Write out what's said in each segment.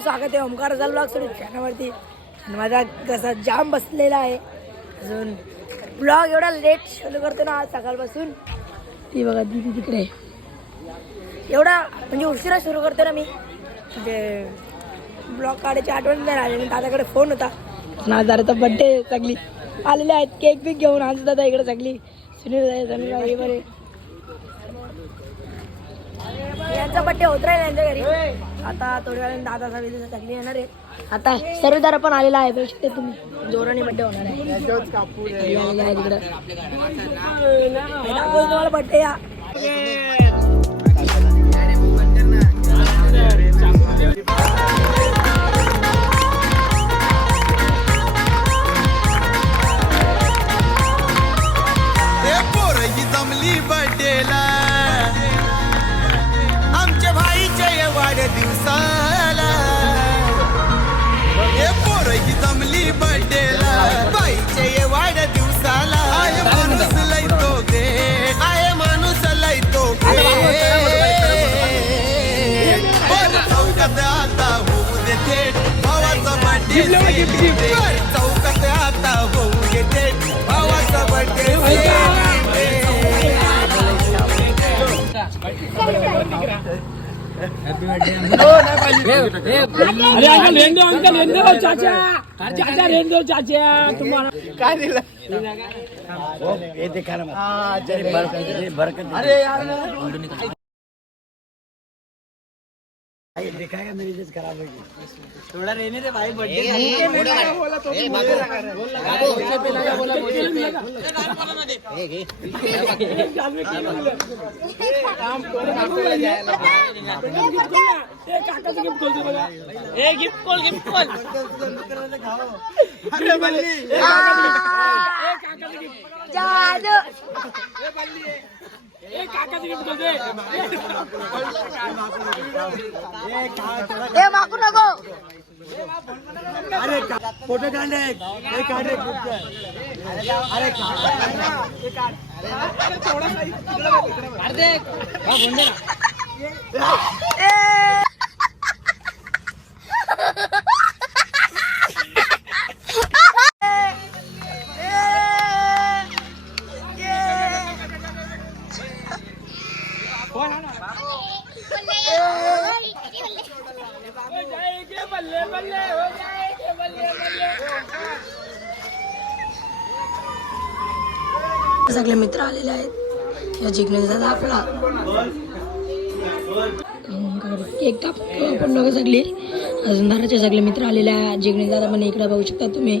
स्वागत आहे. ओमकार चालू ब्लॉग सोडून चॅनलवरती. आणि माझा कसा जाम बसलेला आहे. अजून ब्लॉग एवढा लेट सुरू करतो ना आज सकाळपासून. ती बघा दिदी तिकडे. एवढा म्हणजे उशिरा सुरू करतो ना मी. म्हणजे ब्लॉग काढायची आठवण नाही राहिली दादाकडे फोन होता. आणि आज दादाचा बड्डे सगळी. आलेले आहेत. केक बिक घेऊन आज दादा इकडे सगळी. सुनील दादा, बरे. यांचा बड्डे होत राहील यांच्या घरी. आता थोड्या वेळाने दादा सगळी सगळी येणार आहे आता सर्वदार पण आलेला आहे बघू शकते तुम्ही जोराने बड्डे होणार आहे. तिकडं. तुम्हाला बड्डे या. जमली बड्डेला वाढदिवसाला हे पोरही जमली बड्डेला बाईच्या वाढदिवसाला आहे माणूस लय तो गे आहे माणूस लय तो गे बरं चौकात आता होऊ दे थेट. भावाचा बड्डे चौकात आता होऊ दे थेट. भावाचा बड्डे अरे अंकल रेन दो अंकल रेन दो चाचा चाचा रेन दो चाचा तुम्हारा काय दिलं अरे यार. गिफ्ट गिफ्ट ए काकाचं गिफ्ट जादू. ए मागू नको. अरे फोटो काढले हे काढले अरे बल्ले सगळे मित्र आलेले आहेत. या जिग्नेश दादा आपला. एक कापून आपण सगळे. अजून दाराचे सगळे मित्र आलेले आहे जिग्नेश दादा पण इकडे बघू शकता तुम्ही.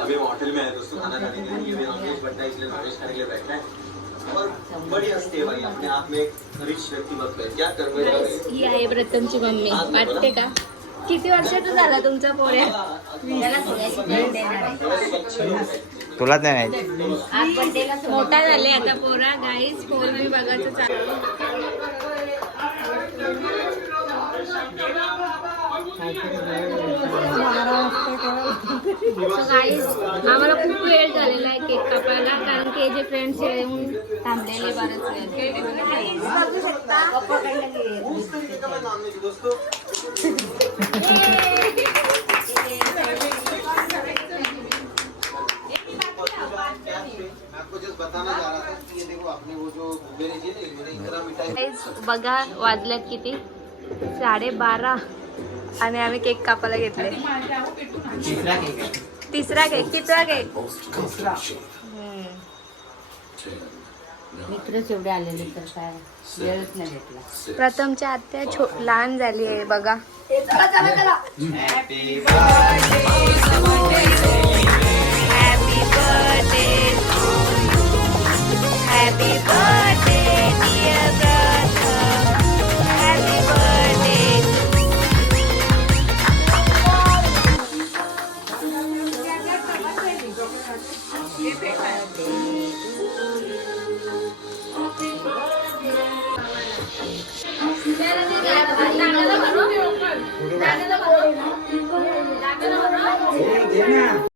अभी होटल में आए दोस्तों खाना खाने के लिए नॉनवेज बनता है इसलिए नॉनवेज खाने के लिए बैठना है। और बड़ी हस्ती है भाई अपने आप में एक रिच व्यक्ति बनता है क्या कर रहे हैं? ही आहे मम्मी. वाटते का? किती वर्षाचा झाला तुमचा पोऱ्या त्याला सोन्याची भेट देणार आहे. तुला नाही माहीत. आज बर्थडेला मोठा झाले आता पोरा गाईस मी बघायचं चालू. आम्हाला खूप वेळ झालेला आहे केक कापायला कारण की जे फ्रेंड्स येऊन थांबलेले बरेच बघा वाजल्यात किती? साडेबारा. आणि आम्ही केक कापायला घेतले. तिसरा केक कितवा केक मित्रच एवढे आलेले तर काय? वेळच नाही भेटला. प्रथमच्या आत्या छो लहान झाली आहे बघा. 来跟着老师一起来跟着老师来来